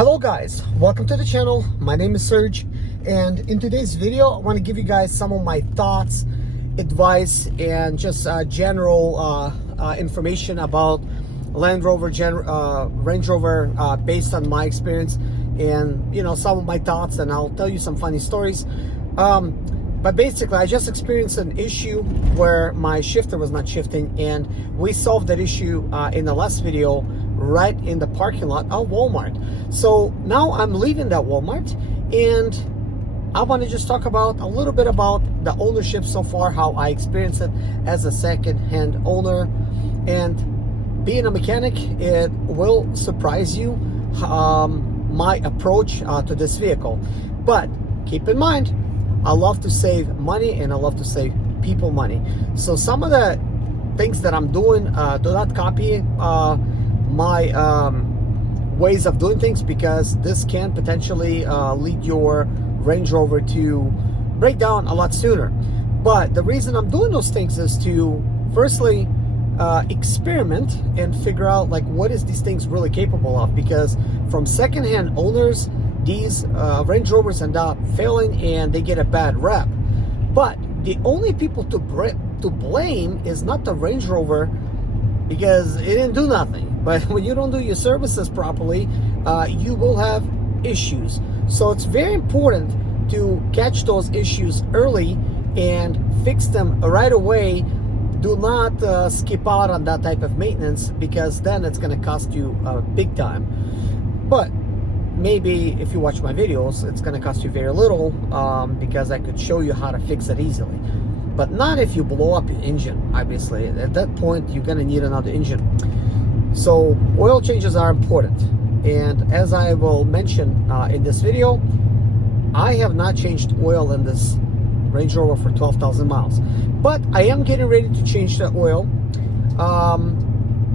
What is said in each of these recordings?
Hello guys, welcome to the channel. My name is Serge, and in today's video I want to give you guys some of my thoughts, advice, and just general information about Range Rover based on my experience, and some of my thoughts, and I'll tell you some funny stories. But basically I just experienced an issue where my shifter was not shifting, and we solved that issue in the last video right in the parking lot of Walmart. So now I'm leaving that Walmart, and I want to just talk about a little bit about the ownership so far, how I experienced it as a second-hand owner. And being a mechanic, it will surprise you my approach to this vehicle. But keep in mind, I love to save money and I love to save people money. So some of the things that I'm doing, do not copy my ways of doing things, because this can potentially lead your Range Rover to break down a lot sooner. But the reason I'm doing those things is to firstly experiment and figure out like what is these things really capable of, because from secondhand owners, these Range Rovers end up failing and they get a bad rep. But the only people to blame is not the Range Rover, because it didn't do nothing. But when you don't do your services properly, you will have issues. So it's very important to catch those issues early and fix them right away. Do not skip out on that type of maintenance, because then it's going to cost you big time. But maybe if you watch my videos, it's going to cost you very little, because I could show you how to fix it easily. But not if you blow up your engine. Obviously at that point you're going to need another engine. So oil changes are important, and as I will mention in this video, I have not changed oil in this Range Rover for 12,000 miles, but I am getting ready to change the oil,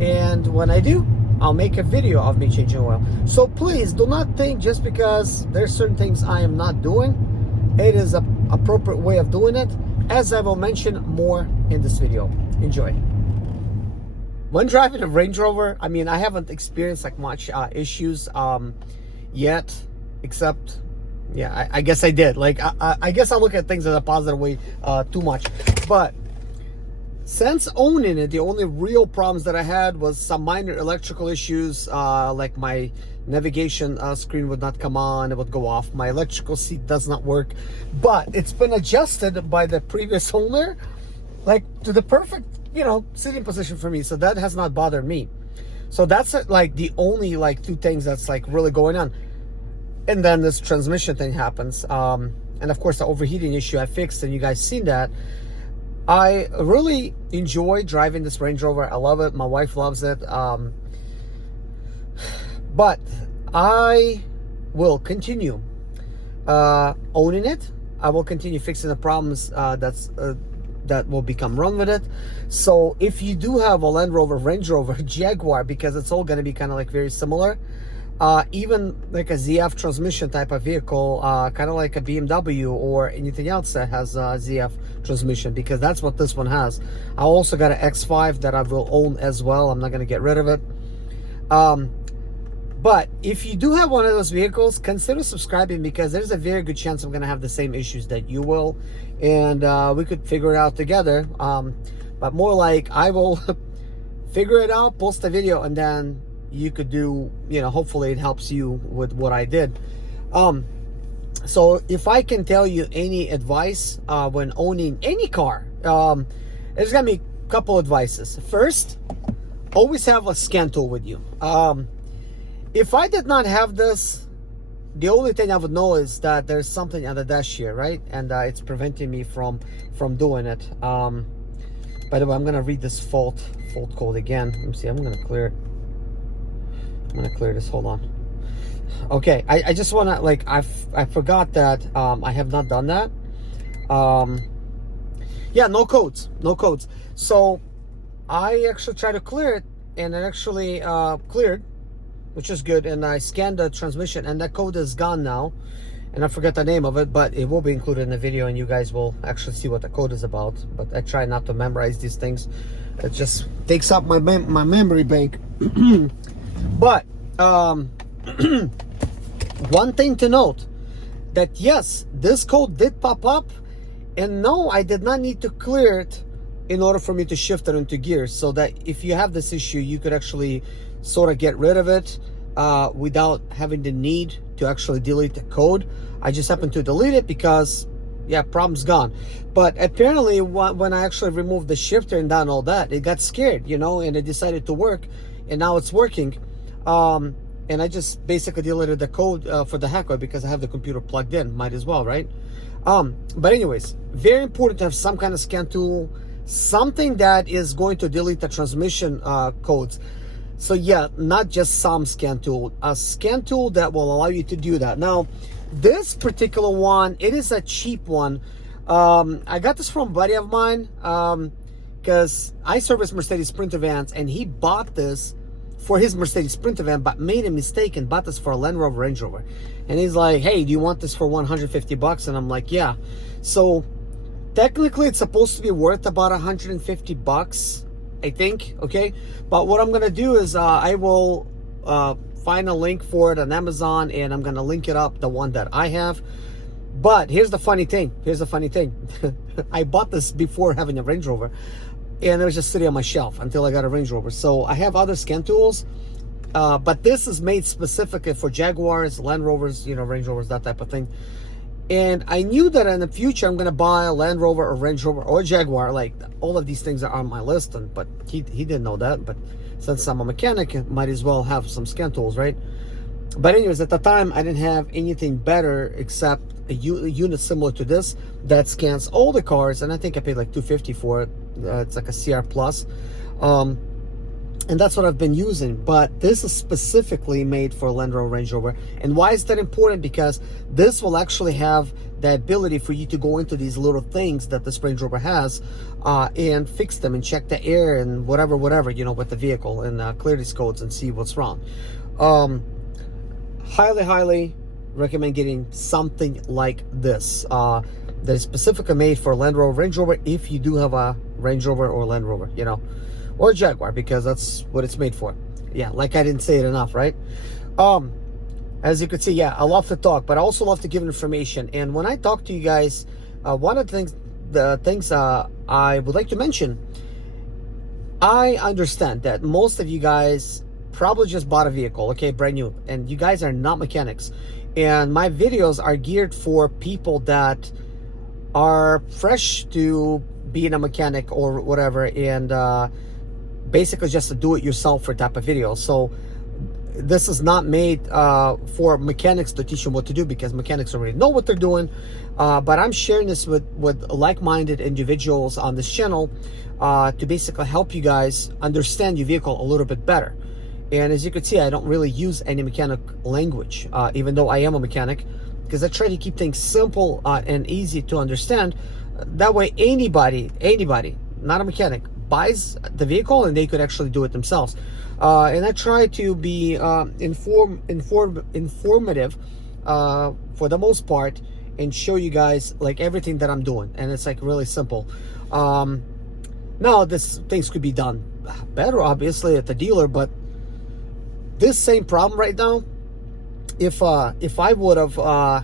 and when I do, I'll make a video of me changing oil. So please do not think just because there's certain things I am not doing, it is an appropriate way of doing it, as I will mention more in this video. Enjoy. When driving a Range Rover, I mean, I haven't experienced like much issues yet, except, yeah, I guess I did. Like, I guess I look at things in a positive way too much. But since owning it, the only real problems that I had was some minor electrical issues, like my navigation screen would not come on, it would go off. My electrical seat does not work, but it's been adjusted by the previous owner, like to the perfect, sitting position for me. So that has not bothered me. So that's like the only like two things that's like really going on. And then this transmission thing happens. And of course the overheating issue I fixed, and you guys seen that. I really enjoy driving this Range Rover. I love it. My wife loves it. But I will continue owning it. I will continue fixing the problems that will become wrong with it. So if you do have a Land Rover, Range Rover, Jaguar, because it's all going to be kind of like very similar, even like a ZF transmission type of vehicle, kind of like a BMW or anything else that has a ZF transmission, because that's what this one has. I also got an X5 that I will own as well. I'm not going to get rid of it. But if you do have one of those vehicles, consider subscribing, because there's a very good chance I'm going to have the same issues that you will, and we could figure it out together. But more like I will figure it out, post a video, and then you could do, hopefully it helps you with what I did. So if I can tell you any advice when owning any car, there's going to be a couple advices. First, always have a scan tool with you. If I did not have this, the only thing I would know is that there's something on the dash here, right? And it's preventing me from doing it. By the way, I'm gonna read this fault code again. Let me see. I'm gonna clear it. I'm gonna clear this. Hold on. Okay, I just wanna, like, I forgot that I have not done that. Yeah, no codes. So I actually tried to clear it, and it actually cleared, which is good. And I scanned the transmission, and that code is gone now, and I forget the name of it, but it will be included in the video, and you guys will actually see what the code is about. But I try not to memorize these things. It just takes up my memory bank. But One thing to note, that yes, this code did pop up, and no, I did not need to clear it in order for me to shift it into gear. So that if you have this issue, you could actually sort of get rid of it without having the need to actually delete the code. I just happened to delete it because, yeah, problem's gone. But apparently when I actually removed the shifter and done all that, it got scared, you know, and it decided to work, and now it's working. And I just basically deleted the code for the heck of it because I have the computer plugged in. Might as well, right? But anyways, very important to have some kind of scan tool, something that is going to delete the transmission codes. So yeah, not just some scan tool, a scan tool that will allow you to do that. Now, this particular one, it is a cheap one. I got this from a buddy of mine because I service Mercedes Sprinter vans, and he bought this for his Mercedes Sprinter van, but made a mistake and bought this for a Land Rover Range Rover. And he's like, hey, do you want this for 150 bucks? And I'm like, yeah. So technically it's supposed to be worth about 150 bucks, I think, okay? But what I'm gonna do is I will find a link for it on Amazon, and I'm gonna link it up, the one that I have. But here's the funny thing. I bought this before having a Range Rover, and it was just sitting on my shelf until I got a Range Rover. So I have other scan tools, but this is made specifically for Jaguars, Land Rovers, you know, Range Rovers, that type of thing. And I knew that in the future I'm gonna buy a Land Rover or Range Rover or Jaguar. Like, all of these things are on my list, but he didn't know that. But since I'm a mechanic, I might as well have some scan tools, right? But anyways, at the time I didn't have anything better except a unit similar to this that scans all the cars, and I think I paid like $250 for it. It's like a CR Plus, and that's what I've been using. But this is specifically made for Land Rover Range Rover. And why is that important? Because this will actually have the ability for you to go into these little things that this Range Rover has and fix them and check the air and whatever, you know, with the vehicle, and clear these codes and see what's wrong. Highly recommend getting something like this that is specifically made for Land Rover Range Rover, if you do have a Range Rover or Land Rover, you know, or Jaguar, because that's what it's made for. Yeah, like I didn't say it enough, right? As you can see, yeah, I love to talk, but I also love to give information. And when I talk to you guys, one of the things I would like to mention, I understand that most of you guys probably just bought a vehicle, okay, brand new, and you guys are not mechanics. And my videos are geared for people that are fresh to being a mechanic or whatever, and basically just a do-it-yourselfer type of video. So this is not made for mechanics to teach them what to do, because mechanics already know what they're doing. But I'm sharing this with like-minded individuals on this channel to basically help you guys understand your vehicle a little bit better. And as you can see, I don't really use any mechanic language, even though I am a mechanic, because I try to keep things simple and easy to understand. That way anybody, not a mechanic, buys the vehicle and they could actually do it themselves. And I try to be informative for the most part, and show you guys like everything that I'm doing. And it's like really simple. Now, things could be done better, obviously, at the dealer, but this same problem right now, if I would have wow,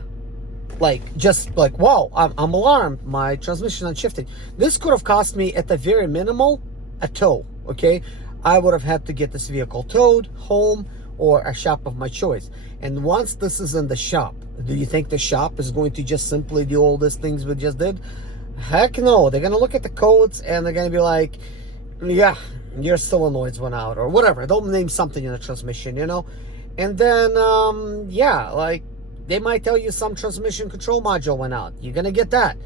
I'm alarmed, my transmission not shifting, this could have cost me at the very minimal a tow, okay? I would have had to get this vehicle towed home or a shop of my choice. And once this is in the shop, do you think the shop is going to just simply do all these things we just did? Heck no. They're gonna look at the codes and they're gonna be like, yeah, your solenoids went out or whatever. They'll name something in the transmission, you know? And then yeah, like they might tell you some transmission control module went out. You're gonna get that.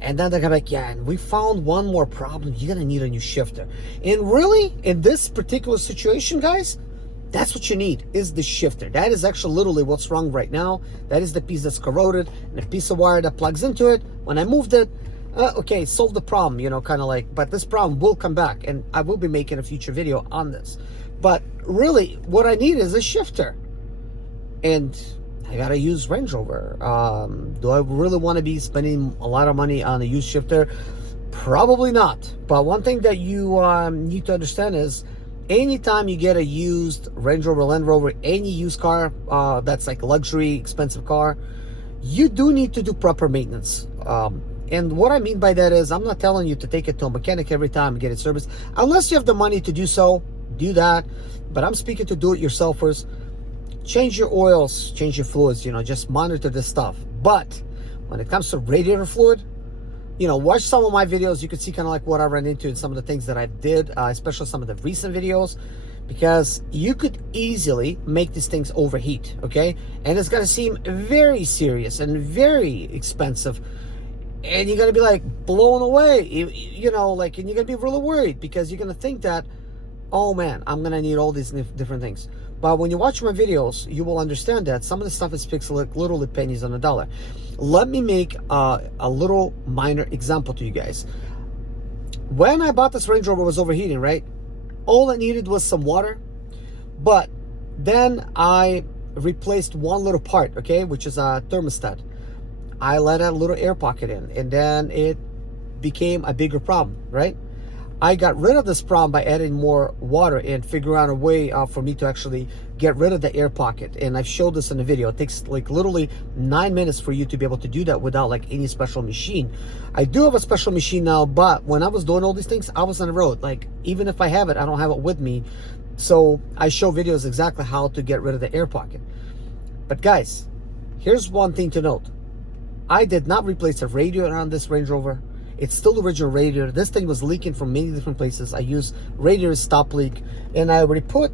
And then they're gonna be like, yeah, and we found one more problem. You're gonna need a new shifter. And really, in this particular situation, guys, that's what you need, is the shifter. That is actually literally what's wrong right now. That is the piece that's corroded, and a piece of wire that plugs into it. When I moved it, okay, solve the problem, you know, kind of like, but this problem will come back, and I will be making a future video on this. But really, what I need is a shifter. And I gotta use Range Rover. Do I really want to be spending a lot of money on a used shifter? Probably not. But one thing that you need to understand is, anytime you get a used Range Rover, Land Rover, any used car that's like a luxury, expensive car, you do need to do proper maintenance. And what I mean by that is, I'm not telling you to take it to a mechanic every time and get it serviced. Unless you have the money to do so, do that. But I'm speaking to do-it-yourselfers. Change your oils, change your fluids, just monitor this stuff. But when it comes to radiator fluid, watch some of my videos. You can see kind of like what I ran into and some of the things that I did, especially some of the recent videos, because you could easily make these things overheat, okay? And it's going to seem very serious and very expensive. And you're going to be like blown away, and you're going to be really worried because you're going to think that, oh man, I'm going to need all these different things. But when you watch my videos, you will understand that some of the stuff is fixed like literally pennies on a dollar. Let me make a little minor example to you guys. When I bought this Range Rover, it was overheating, right? All I needed was some water. But then I replaced one little part, okay, which is a thermostat. I let a little air pocket in, and then it became a bigger problem, right? I got rid of this problem by adding more water and figuring out a way for me to actually get rid of the air pocket. And I've showed this in the video. It takes like literally 9 minutes for you to be able to do that without like any special machine. I do have a special machine now, but when I was doing all these things, I was on the road. Like, even if I have it, I don't have it with me. So I show videos exactly how to get rid of the air pocket. But guys, here's one thing to note. I did not replace the radiator on this Range Rover. It's still the original radiator. This thing was leaking from many different places. I used radiator stop leak, and I already put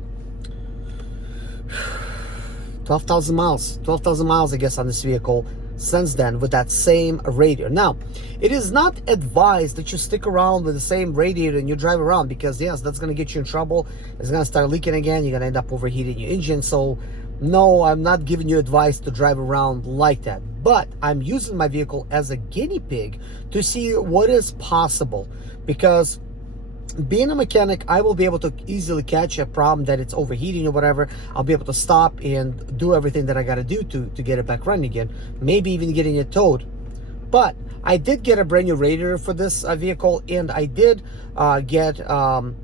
12,000 miles. 12,000 miles, I guess, on this vehicle since then with that same radiator. Now, it is not advised that you stick around with the same radiator and you drive around, because yes, that's going to get you in trouble. It's going to start leaking again. You're going to end up overheating your engine. So no, I'm not giving you advice to drive around like that. But I'm using my vehicle as a guinea pig to see what is possible. Because being a mechanic, I will be able to easily catch a problem that it's overheating or whatever. I'll be able to stop and do everything that I got to do to get it back running again. Maybe even getting it towed. But I did get a brand new radiator for this vehicle. And I did get a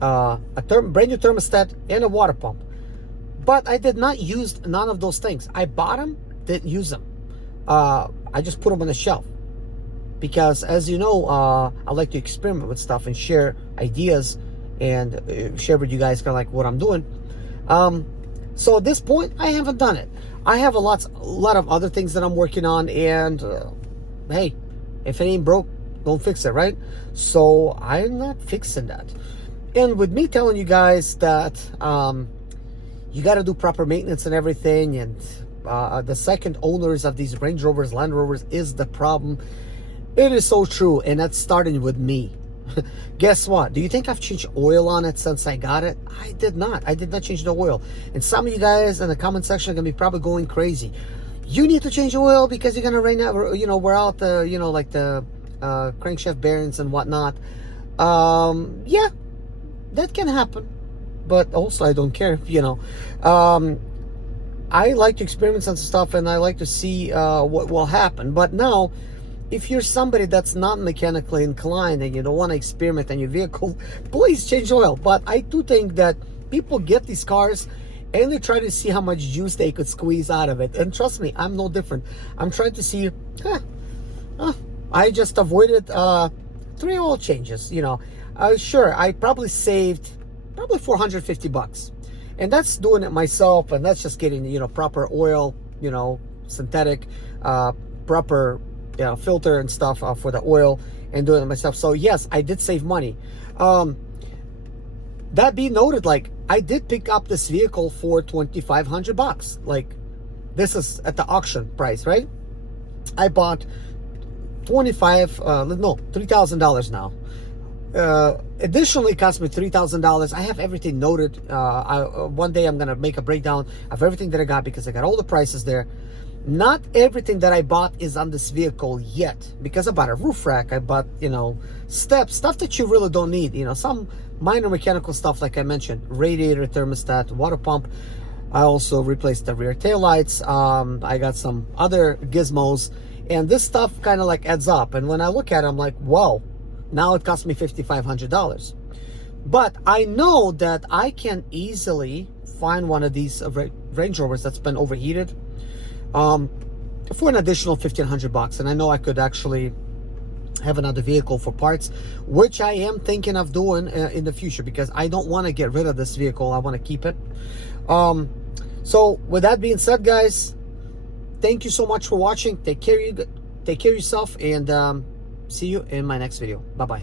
brand new thermostat and a water pump. But I did not use none of those things. I bought them, didn't use them. I just put them on the shelf. Because as you know, I like to experiment with stuff and share ideas and share with you guys kind of like what I'm doing. So at this point, I haven't done it. I have a lot of other things that I'm working on. And hey, if it ain't broke, don't fix it, right? So I'm not fixing that. And with me telling you guys that you got to do proper maintenance and everything, and the second owners of these Range Rovers, Land Rovers is the problem. It is so true, and that's starting with me. Guess what? Do you think I've changed oil on it since I got it? I did not. I did not change the oil. And some of you guys in the comment section are going to be probably going crazy. You need to change the oil because you're going to wear out the, like the crankshaft bearings and whatnot. Yeah, that can happen. But also, I don't care, I like to experiment on stuff, and I like to see what will happen. But now, if you're somebody that's not mechanically inclined and you don't want to experiment on your vehicle, please change oil. But I do think that people get these cars and they try to see how much juice they could squeeze out of it. And trust me, I'm no different. I'm trying to see, I just avoided 3 oil changes, Sure, I probably saved $450 bucks. And that's doing it myself, and that's just getting, proper oil, synthetic, proper, filter and stuff for the oil, and doing it myself. So yes, I did save money. That being noted, like, I did pick up this vehicle for $2,500. Like, this is at the auction price, right? I bought $3,000 now. Additionally, it cost me $3,000. I have everything noted. One day I'm gonna make a breakdown of everything that I got, because I got all the prices there. Not everything that I bought is on this vehicle yet, because I bought a roof rack, I bought, steps, stuff that you really don't need, some minor mechanical stuff, like I mentioned, radiator, thermostat, water pump. I also replaced the rear taillights. I got some other gizmos, and this stuff kind of like adds up. And when I look at it, I'm like, wow, now it cost me $5,500. But I know that I can easily find one of these Range Rovers that's been overheated for an additional $1,500, and I know I could actually have another vehicle for parts, which I am thinking of doing in the future, because I don't want to get rid of this vehicle. I want to keep it. So with that being said, guys, thank you so much for watching. Take care of yourself, and see you in my next video. Bye bye.